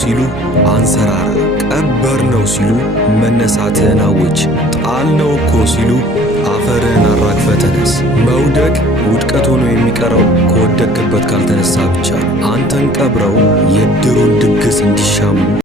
ሲሉ አንሰራራ፣ ቀበርነው ሲሉ መነሳትህን አውጅ፣ ጣልነው እኮ ሲሉ አፈርህን አራግፈ ተነስ። መውደቅ ውድቀት ሆኖ የሚቀረው ከወደቅክበት ካልተነሳ ብቻ። አንተን ቀብረው የድሩን ድግስ እንዲሻሙ